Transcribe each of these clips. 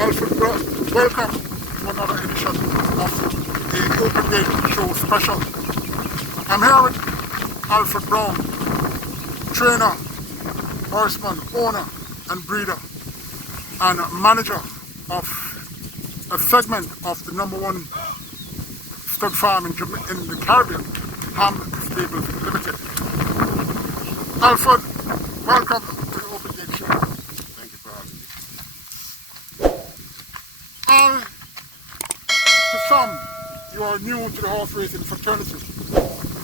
Alford, welcome to another edition of the Open Gate Show special. I'm here with Alford Brown, trainer, horseman, owner and breeder and manager of a segment of the #1 stud farm in the Caribbean, Ham Stables Limited. Alford, welcome to the Open Gate Show. Thank you for having me. To some, you are new to the horse racing fraternity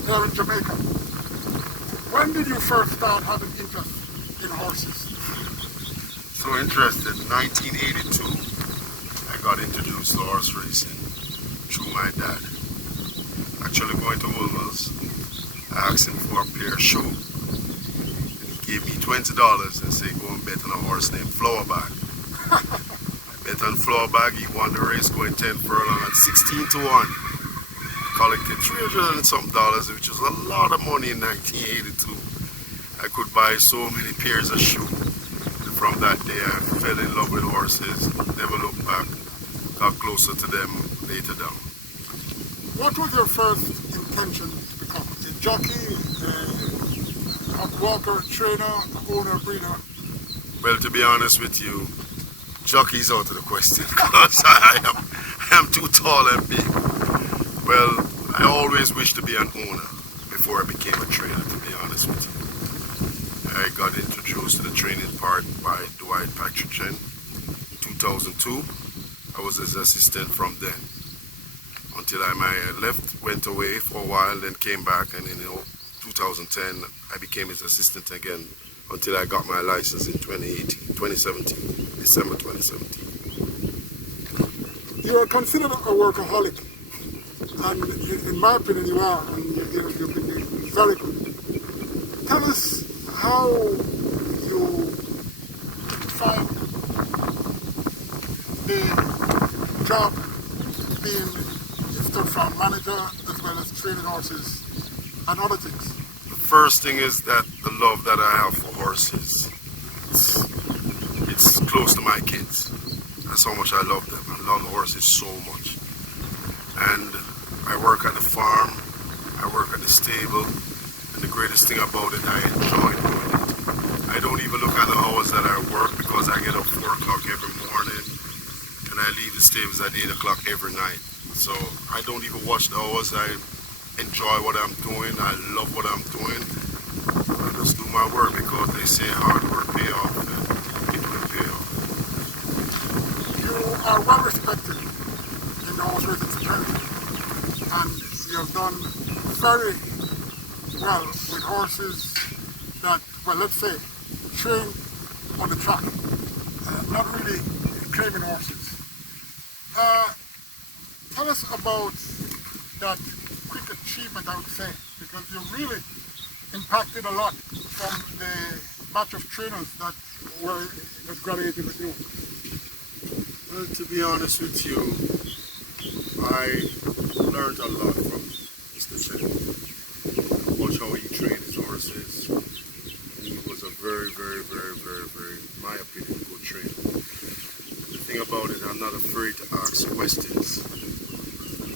here in Jamaica. When did you first start having interest in horses? So interested, in 1982, I got introduced to horse racing through my dad. Actually going to Woolworths, I asked him for a pair of shoes. And he gave me $20 and said, go and bet on a horse named Flowerbag. I bet on Flowerbag, he won the race going 10 furlong at 16 to 1. Collected $300 and some dollars, which was a lot of money in 1982. I could buy so many pairs of shoes. From that day, I fell in love with horses, never looked back, got closer to them later down. What was your first intention to become? A jockey, a walker, trainer, owner, breeder? Well, to be honest with you, jockey's out of the question because I am too tall and big. Well, I always wished to be an owner before I became a trainer, to be honest with you. I got introduced to the training part by Dwight Patrick in 2002. I was his assistant from then until I left, went away for a while, then came back, and in 2010 I became his assistant again until I got my license in 2017, December 2017. You are considered a workaholic, and in my opinion you are, and you've been very good. Tell us how you find the job being a stud farm manager as well as training horses and other things. The first thing is that the love that I have for horses, it's close to my kids. That's how much I love them. I love the horses so much. And I work at the farm, I work at the stable, and the greatest thing about it, I enjoy doing it. I don't even look at the hours that I work because I get up 4 o'clock every morning and I leave the stables at 8 o'clock every night. So I don't even watch the hours. I enjoy what I'm doing. I love what I'm doing. I just do my work because they say hard work pay off and it will pay off. You are well respected in the horse racing fraternity, and you have done very well with horses that, well, let's say, train on the track, not really claiming horses. Tell us about that quick achievement, I would say, because you really impacted a lot from the batch of trainers that graduated with you. Well, to be honest with you, I learned a lot from Mr. Chen. Watch how he trained his horses. He was a very, very, very, very, very, in my opinion, good trainer. The thing about it, I'm not afraid to ask questions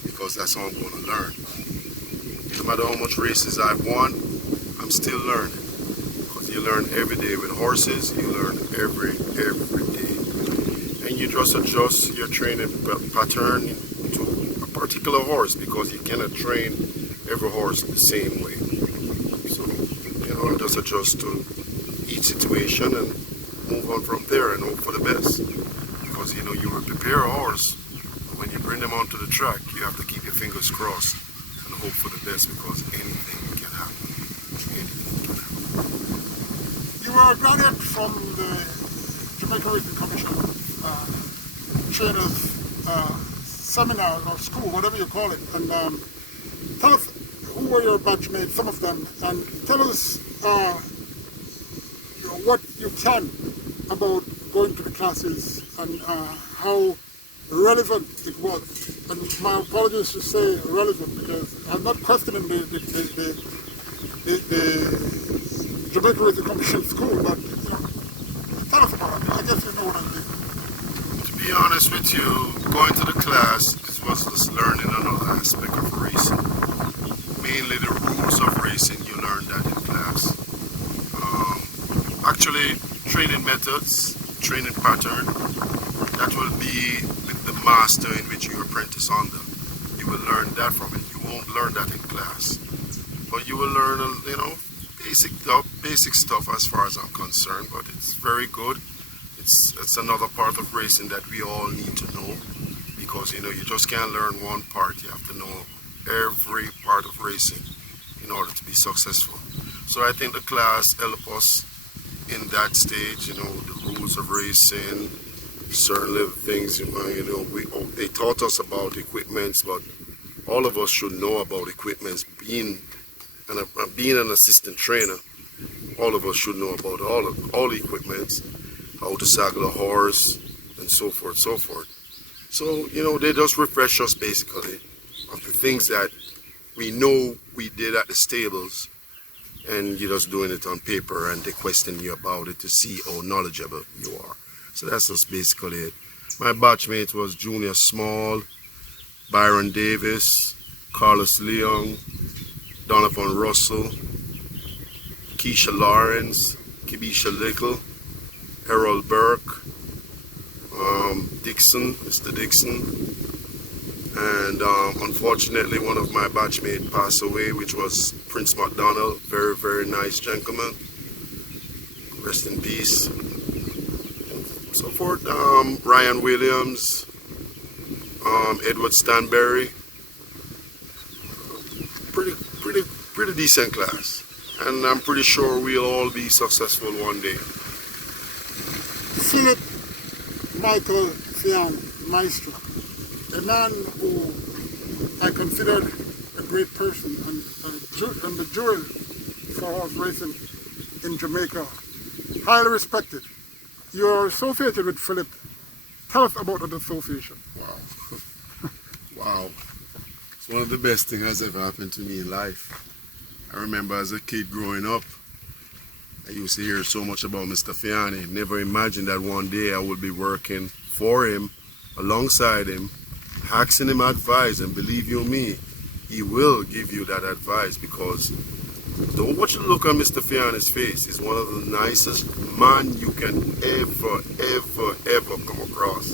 because that's how I'm going to learn. No matter how much races I've won, I'm still learning. Because you learn every day with horses, you learn every day. And you just adjust your training pattern to a particular horse because you cannot train every horse the same way. So, just adjust to each situation and move on from there and hope for the best. Because, you will prepare a horse, but when you bring them onto the track, you have to keep your fingers crossed and hope for the best because anything can happen. Anything can happen. You were a graduate from the Jamaican Racing Commission trainers seminar or school, whatever you call it, and tell us who were your batch mates, some of them, and tell us what you can about going to the classes and how relevant it was. And my apologies to say relevant because I'm not questioning the Jamaican Racing Commission school, but tell us about it. I guess you know what I'm doing. To be honest with you, going to the class, it was just learning another aspect of racing. Mainly the rules of racing, you learn that in class. Actually, training methods, training pattern, that will be with the master in which you apprentice under. You will learn that from it. You won't learn that in class. But you will learn, basic stuff as far as I'm concerned, but it's very good. It's another part of racing that we all need to know, because you just can't learn one part. You have to know every part of racing in order to be successful. So I think the class helped us in that stage, the rules of racing, certain little things, they taught us about equipments, but all of us should know about equipments. Being an assistant trainer, all of us should know about all equipments, how to saddle a horse, and so forth, so forth. So, they just refresh us basically of the things that we know we did at the stables, and you're just doing it on paper, and they question you about it to see how knowledgeable you are. So that's just basically it. My batchmate was Junior Small, Byron Davis, Carlos Leong, Donovan Russell, Keisha Lawrence, Kibisha Little, Harold Burke, Dixon, Mr. Dixon, and unfortunately one of my batchmates passed away, which was Prince McDonald. Very, very nice gentleman. Rest in peace. So forth. Ryan Williams, Edward Stanberry. Pretty decent class, and I'm pretty sure we'll all be successful one day. Philip Michael Fian, Maestro, a man who I considered a great person and the jewel for horse racing in Jamaica. Highly respected. You are associated with Philip. Tell us about that association. Wow. Wow. It's one of the best things that's ever happened to me in life. I remember as a kid growing up, I used to hear so much about Mr. Fiani. Never imagined that one day I would be working for him, alongside him, asking him advice, and believe you me, he will give you that advice, because don't watch the look on Mr. Fiani's face. He's one of the nicest man you can ever come across.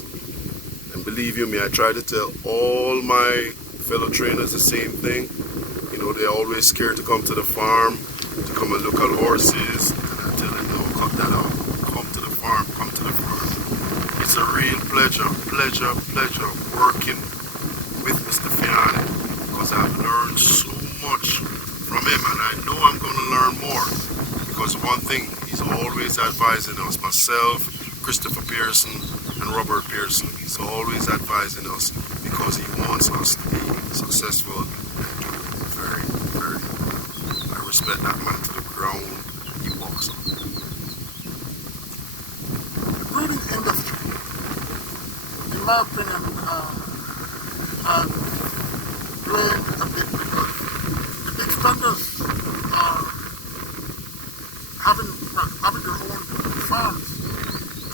And believe you me, I try to tell all my fellow trainers the same thing. They're always scared to come to the farm, to come and look at horses. And I tell them, no, cut that out. Come to the farm, come to the farm. It's a real pleasure working with Mr. Fiani, because I've learned so much from him, and I know I'm going to learn more, because one thing, he's always advising us, myself, Christopher Pearson, and Robert Pearson. He's always advising us because he wants us to be successful and do very, very good. I respect that man to the ground he walks on. The breeding industry, in my opinion, has drained a bit, because the big spenders are having their own farms,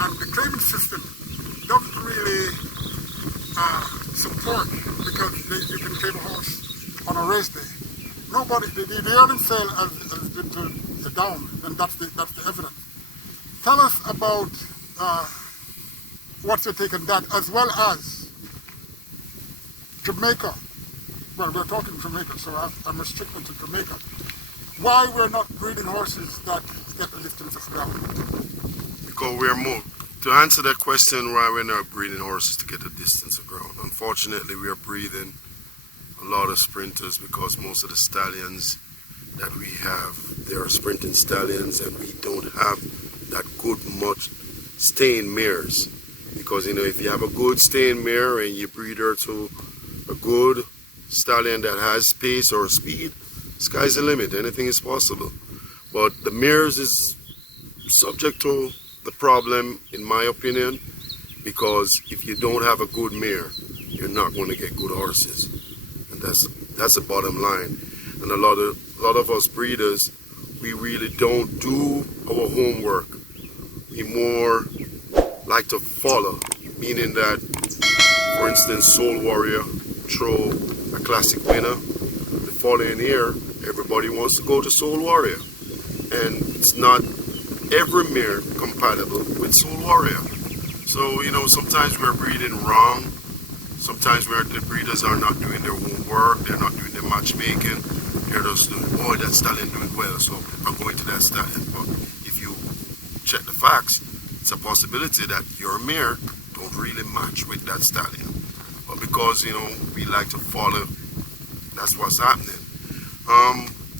and the claiming system doesn't really support, because you can claim a horse on a race day. Nobody, the earning sale has been down, and that's the evidence. Tell us about what's your take on that, as well as Jamaica. Well, we're talking Jamaica, so I'm restricted to Jamaica. Why we're not breeding horses that get the distance of ground? Because we're more. To answer that question, why we're not breeding horses to get the distance of ground. Unfortunately, we are breeding a lot of sprinters, because most of the stallions that we have, they are sprinting stallions, and we don't have that good much staying mares. Because if you have a good staying mare and you breed her to a good stallion that has pace or speed, sky's the limit. Anything is possible. But the mares is subject to the problem, in my opinion, because if you don't have a good mare, you're not going to get good horses, and that's the bottom line. And a lot of us breeders, we really don't do our homework. We more like to follow meaning that, for instance, Soul Warrior throw a classic winner. The following year, everybody wants to go to Soul Warrior, and it's not every mare compatible with Soul Warrior. So, you know, sometimes we're breeding wrong. Sometimes the breeders are not doing their own work. They're not doing their matchmaking. They're just doing, oh, that stallion doing well, so I'm going to that stallion. But if you check the facts, it's a possibility that your mare don't really match with that stallion. But because, you know, we like to follow, that's what's happening.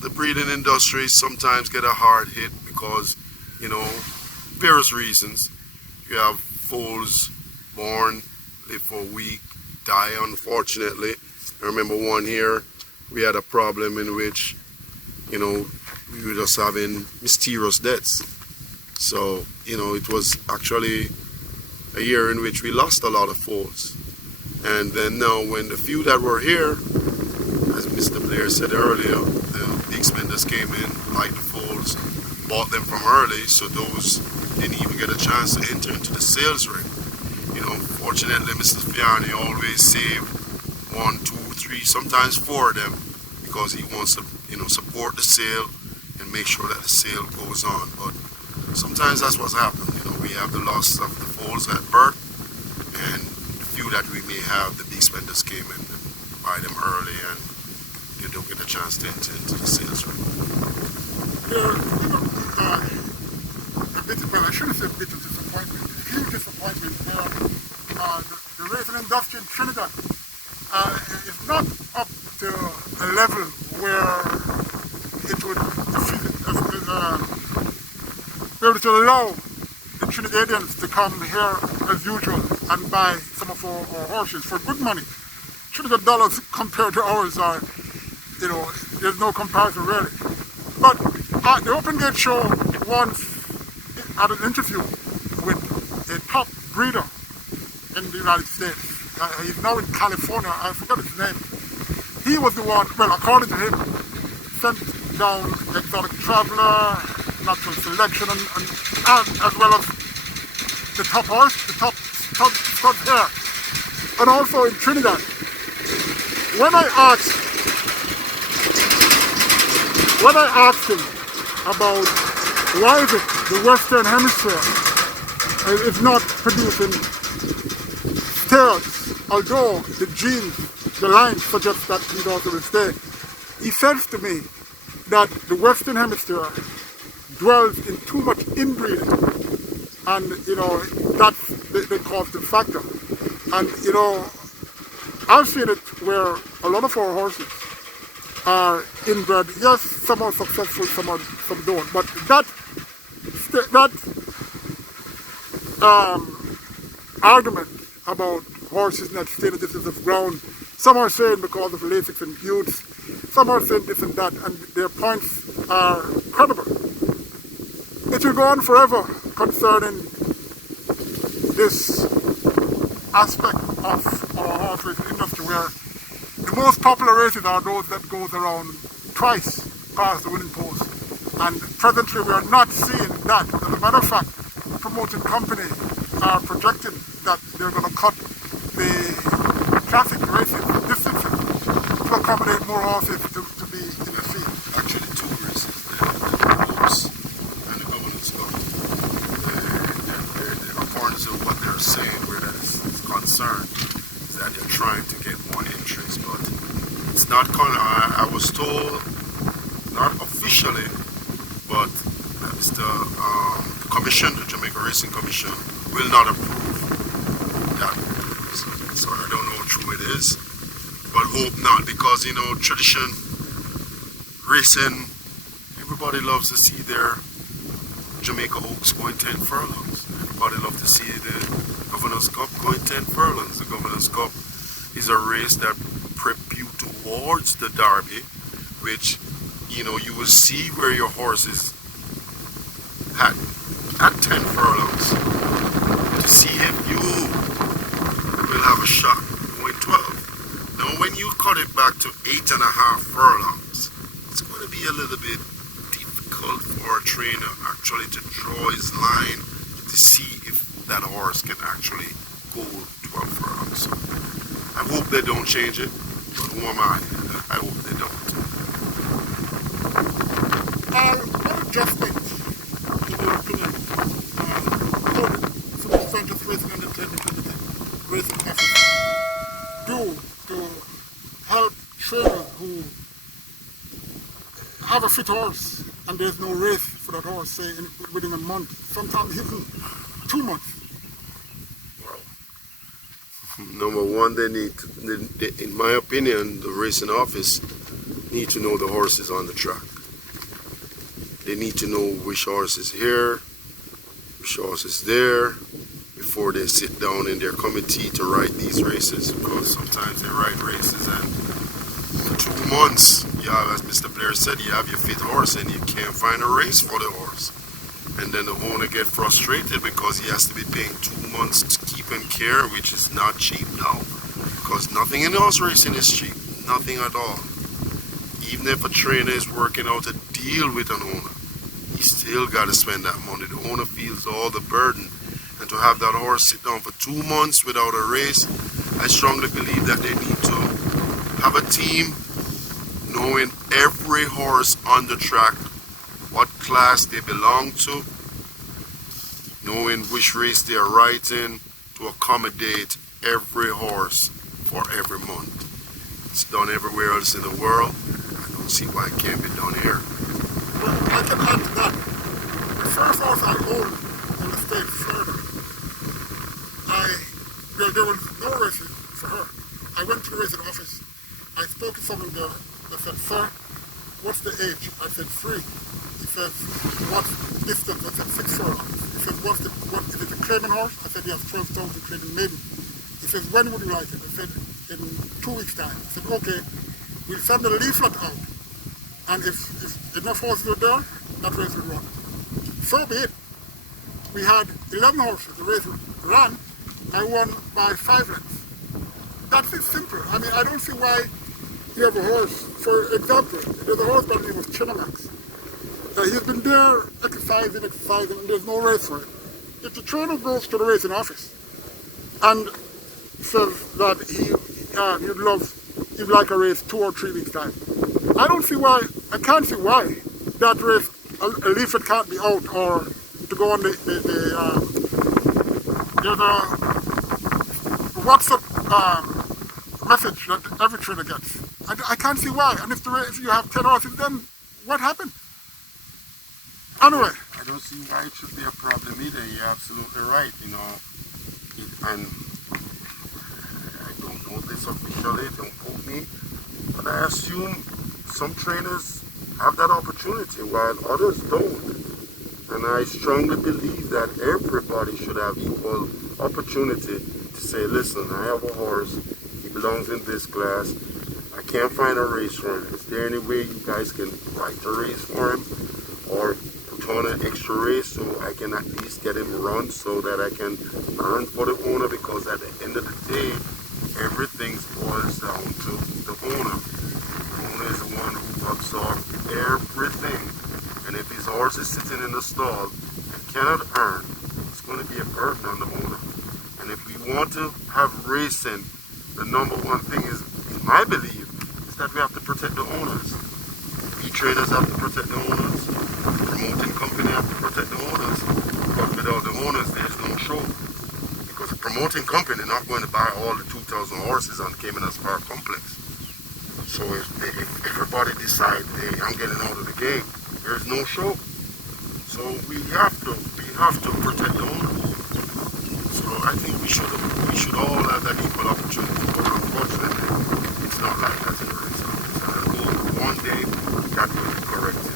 The breeding industry sometimes get a hard hit because, you know, various reasons. You have foals born, live for a week, die unfortunately. I remember one here, we had a problem in which, you know, we were just having mysterious deaths. So, you know, it was actually a year in which we lost a lot of foals. And then now when the few that were here, as Mr. Blair said earlier, the big spenders came in, liked the foals, bought them from early, so those didn't even get a chance to enter into the sales ring. You know, fortunately, Mr. Fiani always saved 1, 2, 3, sometimes 4 of them, because he wants to, you know, support the sale and make sure that the sale goes on. But sometimes that's what's happened. You know, we have the loss of the foals at birth, and the few that we may have, the big spenders came in and buy them early, and they don't get a chance to enter into the sales ring. Well, I shouldn't say a bit of disappointment, huge disappointment where the racing industry in Trinidad is not up to a level where it would be able to allow the Trinidadians to come here as usual and buy some of our horses for good money. Trinidad dollars compared to ours are, you know, there's no comparison really. But the Open Gate Show once had an interview with a top breeder in the United States. He's now in California, I forgot his name. He was the one, well, according to him, sent down Exotic Traveler, Natural Selection, and as well as the top horse, the top here. And also in Trinidad. When I asked him about why is it the Western Hemisphere is not producing steers, although the genes, the lines suggest that he's also will stay. He says to me that the Western Hemisphere dwells in too much inbreeding, and you know that's the causative factor. And you know, I've seen it where a lot of our horses are inbred. Yes, some are successful, some don't. But that argument about horses not staying at distance of ground, some are saying because of Lasix and buttes, some are saying this and that, and their points are credible. It will go on forever concerning this aspect of our horse racing industry, where the most popular races are those that goes around twice past the winning post. And presently we are not seeing that. As a matter of fact, the promoting company are projecting that they're going to cut the classic racing distances to accommodate more horses to be in the field. Actually, 2 races, the Hopes and the Governor's Cup. According to what they're saying, where that is concerned, is that they're trying to get more entries, but it's not I was told, not officially, but the commission, the Jamaica Racing Commission, will not approve that. So I don't know how true it is, but hope not, because you know, tradition, racing, everybody loves to see their Jamaica Oaks going 10 furlongs. Everybody loves to see the Governor's Cup going 10 furlongs. The Governor's Cup is a race that prep you towards the Derby, which, you know, you will see where your horse is at 10 furlongs. To see if you will have a shot going 12. Now when you cut it back to 8.5 furlongs, it's going to be a little bit difficult for a trainer actually to draw his line to see if that horse can actually goal to have furlongs. I hope they don't change it, but who am I? I hope they don't. What adjustment, in your opinion, could Football Ventures Racing and Entertainment Limited racing efforts do to help trainers who have a fit horse and there's no race for that horse, say within a month, sometimes even 2 months? Number one, they need to, in my opinion, the racing office need to know the horses on the track. They need to know which horse is here, which horse is there, before they sit down in their committee to write these races, because sometimes they write races and for 2 months, as Mr. Blair said, you have your fit horse and you can't find a race for the horse. And then the owner get frustrated because he has to be paying 2 months to keep him care, which is not cheap now. Because nothing in horse racing is cheap, nothing at all. Even if a trainer is working out a deal with an owner, he still got to spend that money. The owner feels all the burden. And to have that horse sit down for 2 months without a race, I strongly believe that they need to have a team knowing every horse on the track, what class they belong to, knowing which race they are riding to accommodate every horse for every month. It's done everywhere else in the world. I don't see why it can't be done here. Well, I can add to that. The first horse I owned in the state of Florida, there was no racing for her. I went to the racing office. I spoke to someone there. They said, "Sir, what's the age?" I said, 3. He said, "What distance?" I said, 6 furlongs. He said, is it a claiming horse? I said, "Yes, 12 stones to claiming maiden." He says, "When would you like it?" I said, "In 2 weeks' time." I said, "Okay, we'll send a leaflet out. And if enough horses are there, that race will run." So be it. We had 11 horses. The race ran. I won by 5 lengths. That's it, simple. I mean, I don't see why you have a horse. For example, there's a horse by the name of Caymanas. He's been there exercising, and there's no race for it. If the trainer goes to the racing office and says that he'd like a race 2 or 3 weeks time, I can't see why that race, a leaflet can't be out, or to go on there's a WhatsApp message that every trainer gets. I can't see why. And if you have 10 horses, then what happened? Anyway. I don't see why it should be a problem either. You're absolutely right, and I don't know this officially, don't quote me, but I assume some trainers have that opportunity while others don't. And I strongly believe that everybody should have equal opportunity to say, "Listen, I have a horse, he belongs in this class, I can't find a race for him. Is there any way you guys can write a race for him, or put on an extra race so I can at least get him run so that I can earn for the owner?" Because at the end of the day, everything boils down to the owner. The owner is the one who absorbs everything. And if his horse is sitting in the stall and cannot earn, it's going to be a burden on the owner. And if we want to have racing, the number one thing is, in my belief, is that we have to protect the owners. We trainers have to protect the owners. The promoting company have to protect the owners. Because without the owners, there's no show. Because the promoting company is not going to buy all the 2,000 horses on Caymanas Park complex. So if everybody decides, "Hey, I'm getting out of the game," there's no show. So we have to protect the owner. So I think we should all have that equal opportunity. But unfortunately, it's not like that in the race office. And I hope one day that will be corrected.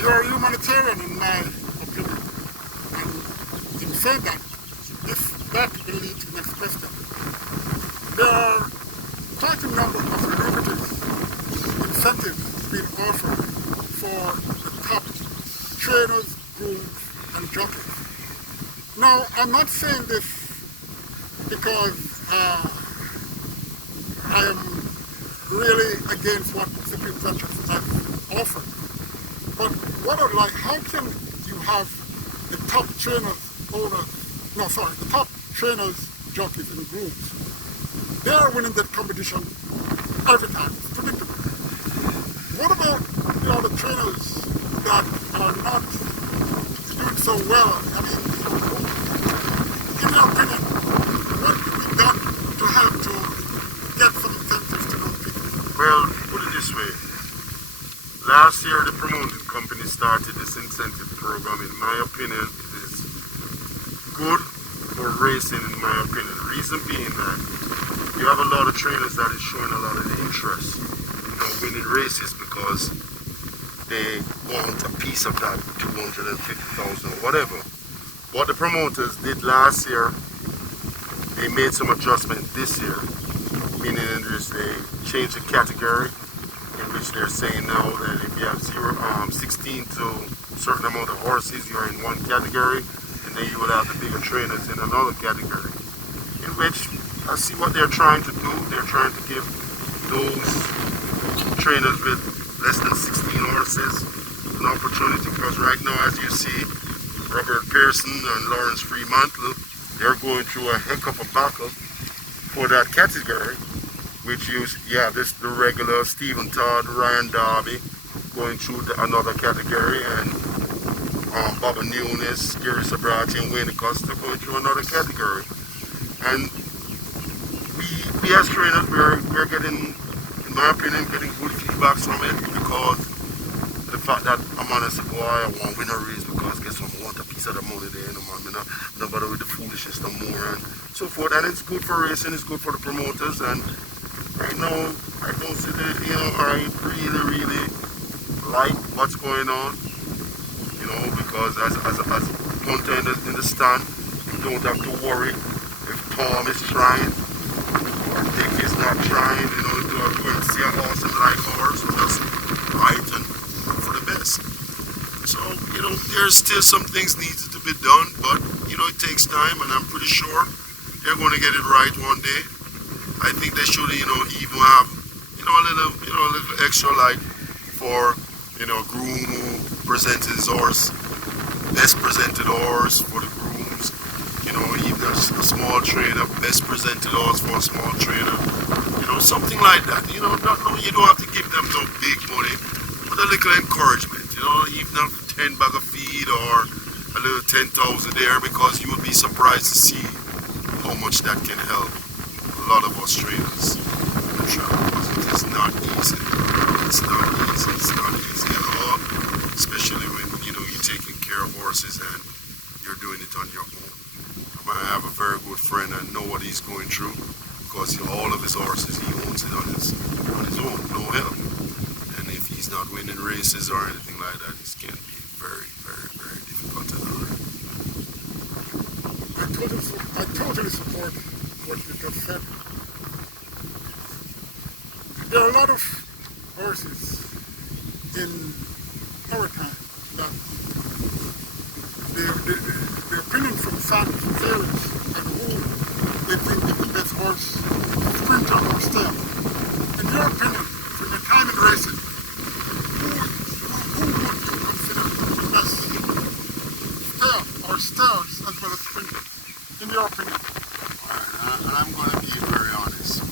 You're a humanitarian, in my opinion. And in saying that, if that will lead to the next question, there are quite a number of lucrative incentives being offered for the top trainers, grooms, and jockeys. Now, I'm not saying this because I am really against what Supreme Ventures has offered. But what I'd like, how can you have the top trainers, owners, no, sorry, the top trainers, jockeys and grooms, they are winning that competition every time. It's predictable. What about the trainers that are not doing so well? I mean, in your opinion, what can be done to help to get some incentives to those people? Well, put it this way. Last year, the promoting company started this incentive program. In my opinion, it is good for racing, in my opinion. Reason being that you have a lot of trainers that is showing a lot of interest in winning races because they want a piece of that 250,000 or whatever. What the promoters did last year, they made some adjustment this year, meaning they changed the category, in which they're saying now that if you have 16 to a certain amount of horses, you're in one category, and then you will have the bigger trainers in another category. In which I see what they're trying to do. They're trying to give those trainers with less than 16 horses an opportunity, because right now, as you see, Robert Pearson and Lawrence Fremantle, they're going through a heck of a battle for that category, which this the regular Stephen Todd, Ryan Darby going through another category, and Baba Nunes, Gary Sabrati and Wayne Acosta going through another category. And we as trainers, we're getting, in my opinion, getting good feedbacks from it, because the fact that a man has said, boy, I want to win a race because guess what, I want a piece of the money there, no man, no bother with the foolishness no more, and so forth. And it's good for racing, it's good for the promoters, and right now, I don't see that, I really like what's going on, because as contenders in the stand, you don't have to worry if Tom is trying or Dick is not trying, to go and see a horse and like horse, so just fight and hope for the best. So, there's still some things needed to be done, but, it takes time, and I'm pretty sure they're going to get it right one day. I think they should, even have, a little extra, like, for, groom who presented his horse, best presented horse for the grooms, even a small trainer, best presented horse for a small trainer, something like that. You don't have to give them no big money, but a little encouragement, even a 10 bag of feed or a little 10,000 there, because you would be surprised to see how much that can help a lot of us trainers. It is not easy. It's not easy. It's not easy at all, especially when you're taking care of horses and you're doing it on your own. I have a very good friend and know what he's going through, because all of his horses he owns it on his own, no help. And if he's not winning races or anything like that, it can be very, very, very difficult and hard. I totally support what you just said. There are a lot of horses in our time that the opinion from fans, parents, and who they think is the best horse, sprinter or stare. In your opinion, from your time in racing, who would you consider the best stare or stares as well as sprinter? In your opinion? And I'm going to be very honest.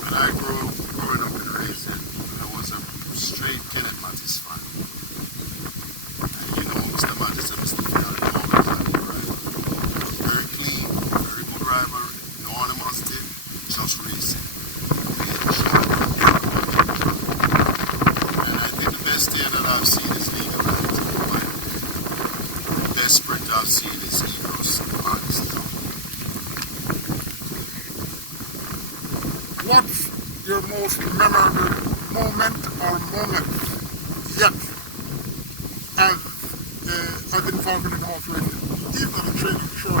When I growing up in racing, I was a straight Kenneth Mattis fan. And Mr. Mattis and Mr. Field, always had good rival. Very clean, very good rivalry, no animosity, just racing. And I think the best steer that I've seen is Legal Land. The best sprint I've seen is Eagles, hands down. What's your most memorable moment or moments yet as involvement in horse racing, even on a training show?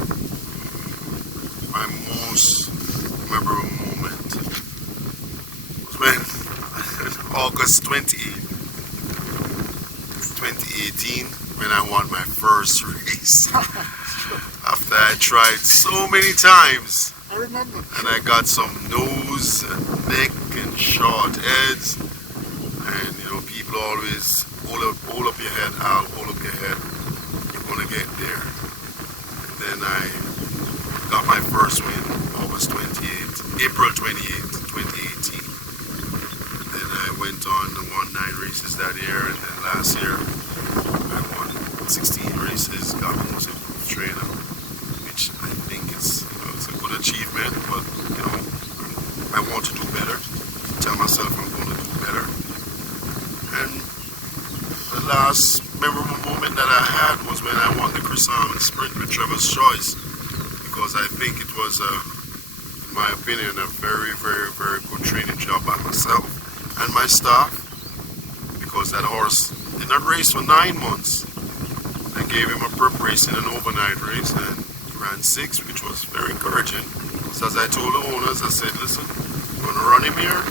My most memorable moment was when August 2018, when I won my first race. After I tried so many times. I remember. And I got some nose and neck and short heads. And people always hold up your head, Al, hold up your head. You're gonna get there. And then I got my first win April 28th, 2018. Then I went on and won 9 races that year, and then last year I won 16 races, got most improved trainer, which I think it's a good achievement, but I want to do better. Tell myself I'm going to do better. And the last memorable moment that I had was when I won the Chris Armin Sprint with Trevor's Choice, because I think it was, in my opinion, a very, very, very good training job by myself and my staff, because that horse did not race for 9 months. I gave him a prep race in an overnight race, and he ran 6, which was very encouraging. So as I told the owners, I said, listen, I'm going to run him here.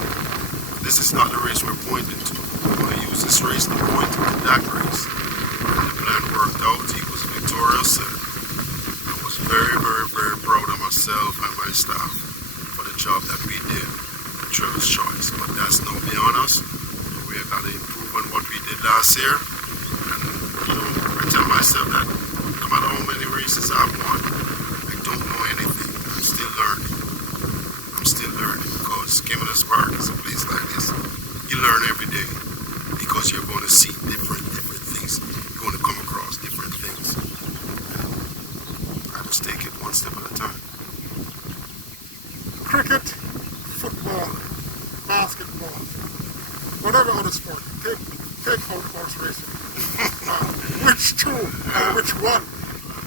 This is not the race we're pointing to. We're going to use this race to point to that race. And the plan worked out. He was victorious, and I was very, very, very proud of myself and my staff for the job that we did with Trevor's Choice. But that's now beyond us. We have got to improve on what we did last year. And I tell myself that no matter how many races I've won, I don't know anything. I'm still learning. Because Caymanas Park is a place like this. You learn every day because you're going to see different things. You're going to come across different things. And I just take it one step at a time. Cricket, football, basketball, whatever other sport, take out horse racing. Which two or which one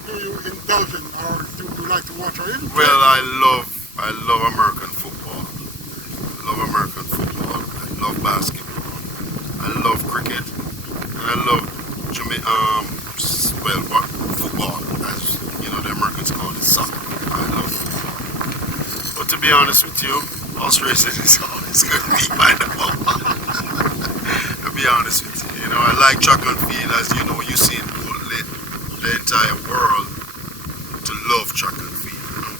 do you indulge in, or do you like to watch? Or even well, I love American football. I love basketball. I love cricket. And I love football, as the Americans call it, soccer. I love football. But to be honest with you, horse racing is always going to be my number one. To be honest with you, I like track and field. As you know, you see the entire world to love track and field.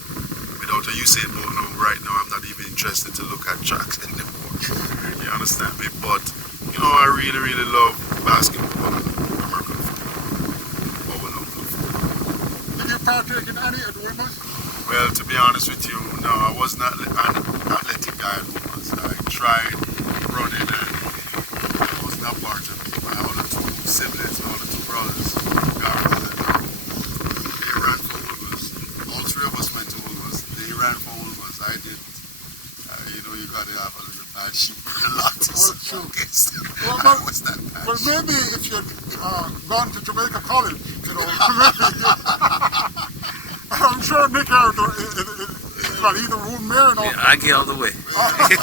Without a Usain Bolt now, right now, I'm not even interested to look at tracks anymore. You understand me? But I really, really love basketball and American football. Did you partake in any at Wimbledon? Well, to be honest with you, no, I was not an athletic guy at Wimbledon. I tried running, and I was not part of it. My other 2 siblings, my other 2 brothers, they ran for Wimbledon. All 3 of us went to Wimbledon. They ran for Wimbledon. I didn't. You got to have a little bad sheep a lot to focus. I was that bad. Well, maybe if you'd gone to Jamaica College, maybe I'm sure Nick Harrod is not either room there or not. Yeah, I get all the way. Okay,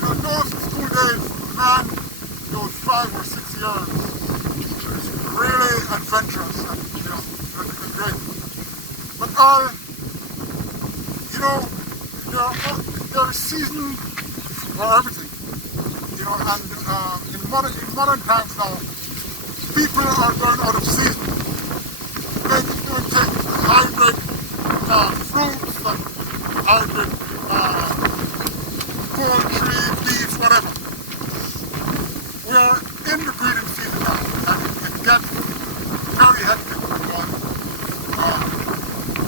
but those school days, man, those 5 or 6 years, it's really adventurous and really great. But there are seasons for everything, and in modern times now, people are going out of season. They're doing things, hybrid fruits and hybrid poultry, beef, whatever. We are in the breeding season now, and it gets very hectic.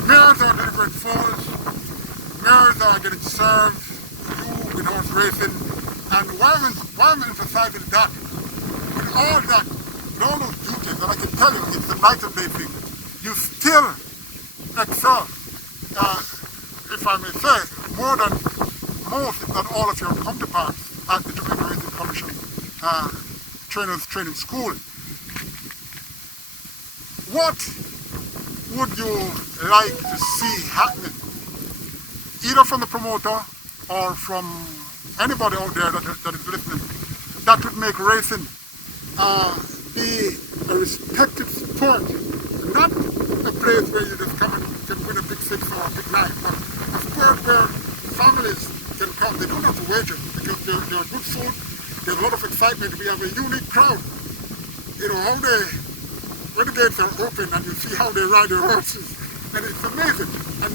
Mares are delivering foals. Mares are getting served, you in horse racing, and why I'm emphasizing that, with all that, with all those duties, and I can tell you, it's a night and day thing, you still excel, if I may say, more than most, if not all of your counterparts at the Jamaican Racing Commission Trainers Training School. What would you like to see happening, either from the promoter or from anybody out there that is listening, that would make racing be a respected sport, not a place where you just come and can win a big 6 or a big 9, but a sport where families can come. They don't have to wager because they're good food, there's a lot of excitement, we have a unique crowd. When the gates are open and you see how they ride their horses, and it's amazing. And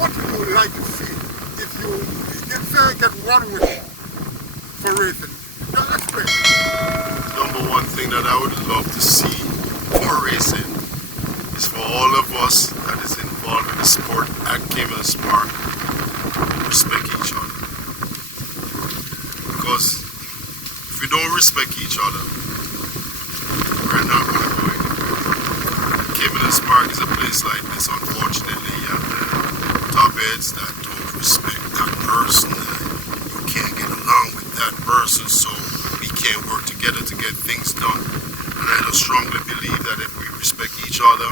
what would you like to see if you get one wish for racing? Let's play. Number one thing that I would love to see for racing is for all of us that is involved in the sport at Caymanas Park to respect each other. Because if we don't respect each other, we're not going to go anywhere. Caymanas Park is a place like this, unfortunately, and top heads that don't respect that person, you can't get along with that person, so we can't work together to get things done. And I just strongly believe that if we respect each other,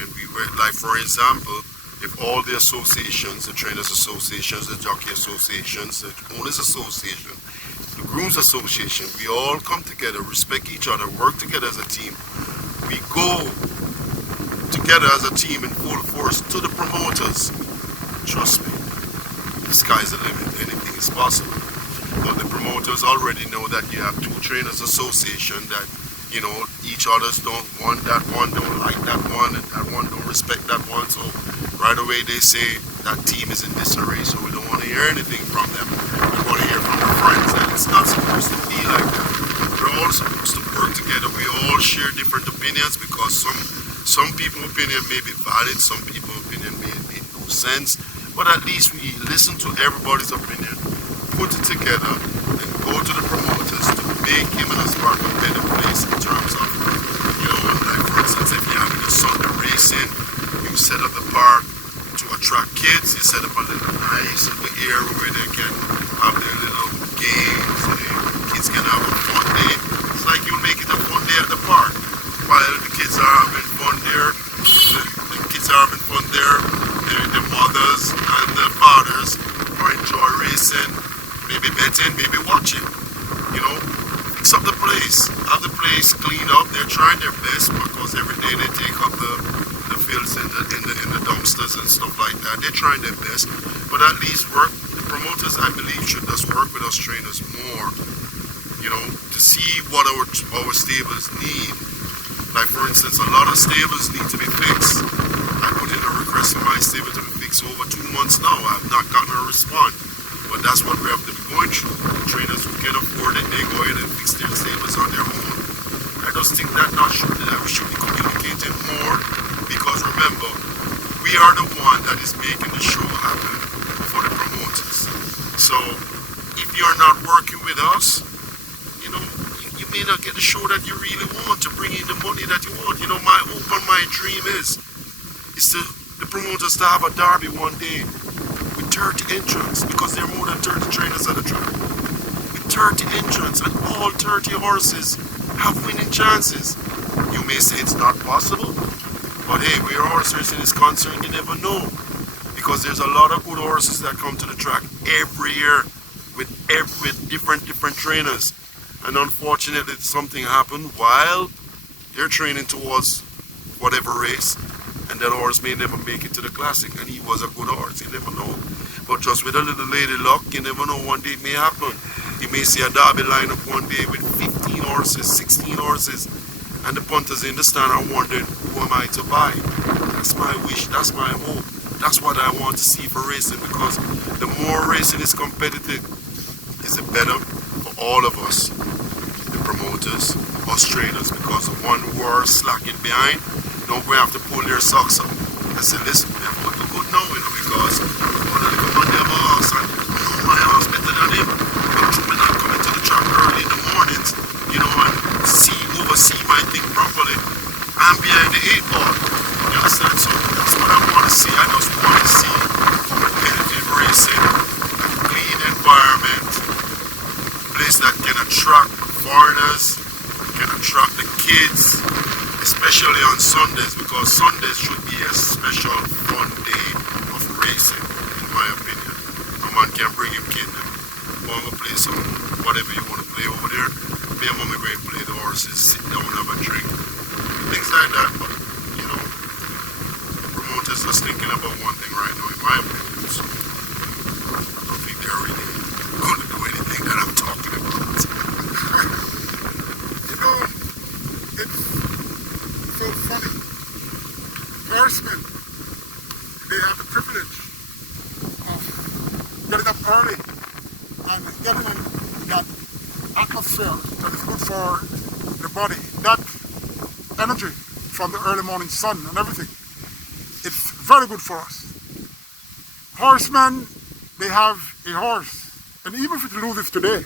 and we were, like for example, if all the associations, the trainers associations, the jockey associations, the owners association, the grooms association, we all come together, respect each other, work together as a team. We go together as a team in full force to the promoters. Trust me, the sky's the limit, anything is possible. But the promoters already know that you have two trainers association that, you know, each others don't want that one, don't like that one, and that one don't respect that one. So right away they say that team is in disarray, so we don't want to hear anything from them. We want to hear from our friends, and it's not supposed to be like that. We're all supposed to work together. We all share different opinions because some people's opinion may be valid, some people's opinion may make no sense, but at least we listen to everybody's opinion, put it together, and go to the promoters to make Caymanas Park a better place in terms of, you know, like for instance, if you're having a Sunday racing, you set up the park to attract kids, you set up a little nice little area where they can have their little games, and kids can have a fun day. It's like you make it a fun day at the park. While the kids are having fun there, the mothers and the fathers will enjoy racing, maybe betting, maybe watching, you know. Fix up the place, have the place cleaned up. They're trying their best because every day they take up the fields in the dumpsters and stuff like that. They're trying their best, but at least the promoters, I believe, should just work with us trainers more, you know, to see what our stables need. Like for instance, a lot of stables need to be fixed. I put in a request for my stable to be fixed over 2 months now. I have not gotten a response. But that's what we have to be going through. Trainers who can afford it, they go ahead and fix their stables on their own. I just think that we should be communicating more, because remember, we are the one that is making the show happen for the promoters. So if you're not working with us, you know, you may not get the show that you really want to bring in the money that you want. You know, my dream is the promoters to have a derby one day with 30 entrants, because there are more than 30 trainers at the track. With 30 entrants and all 30 horses have winning chances. You may say it's not possible, but hey, where horse racing is concerned, you never know. Because there's a lot of good horses that come to the track every year with different trainers. And unfortunately, something happened while they're training towards whatever race, and that horse may never make it to the classic, and he was a good horse, you never know. But just with a little lady luck, you never know, one day it may happen. You may see a derby lineup one day with 15 horses, 16 horses, and the punters in the stand are wondering, who am I to buy? That's my wish, that's my hope. That's what I want to see for racing, because the more racing is competitive, is it better for all of us, the promoters, us trainers, because the one who are slacking behind, don't we have to pull their socks up and say, listen, we have got to go now, you know, because one of them come on their horse and I know my horse better than him, but through me not coming to the track early in the mornings, you know, and oversee my thing properly, I'm behind the 8 ball. You understand? So that's what I want to see. I just want to see competitive racing, clean environment, place that can attract foreigners, can attract the kids, especially on Sundays, because Sundays should be a special fun day of racing, in my opinion. A man can bring him kid and want to play some whatever you want to play over there. Me and mommy go and play the horses, sit down, have a drink, things like that. But you know, promoters are thinking about one thing right now, in my opinion. So I don't think they're really going to do anything that I'm talking about. You know, it's so funny. Horsemen, they have the privilege of getting up early and getting in that atmosphere that is good for the body. That energy from the early morning sun and everything. It's very good for us. Horsemen, they have a horse, and even if it loses today,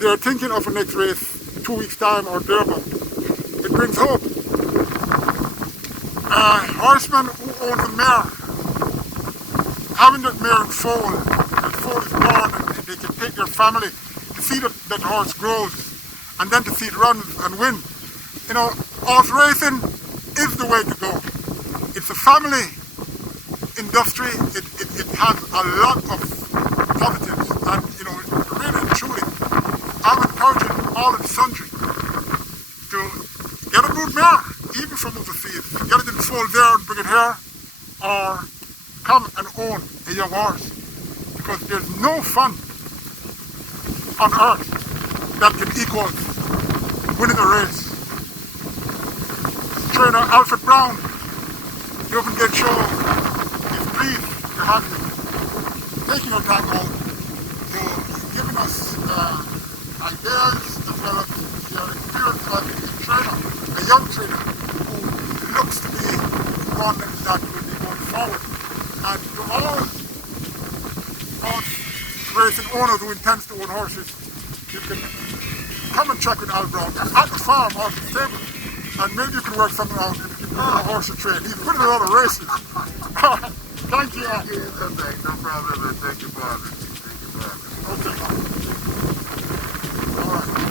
they're thinking of a next race in 2 weeks' time or thereabout. It brings hope. Horsemen who own the mare, having that mare in foal, that foal is born, and they can take their family to see that horse grows, and then to see it run and win. You know, horse racing is the way to go. It's a family industry. It has a lot of positives, and you know, really and truly, I'm encouraging all and sundry to get a good mare, even from overseas. Get it in the fold there and bring it here, or come and own a young horse, because there's no fun on earth that can equal winning a race. Trainer Alford Brown, the Open Gate Show, is pleased to have you taking your time out to giving us ideas as well as your experience as a trainer, a young trainer who looks to be one that will be going forward. And to all racing owners who intend to own horses, you can come and check with Al Brown at the farm or the stable, and maybe you can work something out if you can own a horse to train. He's putting a lot of races. Thank you, Al. No problem, man. Thank you, Father. Thank you, Father. Okay. All right.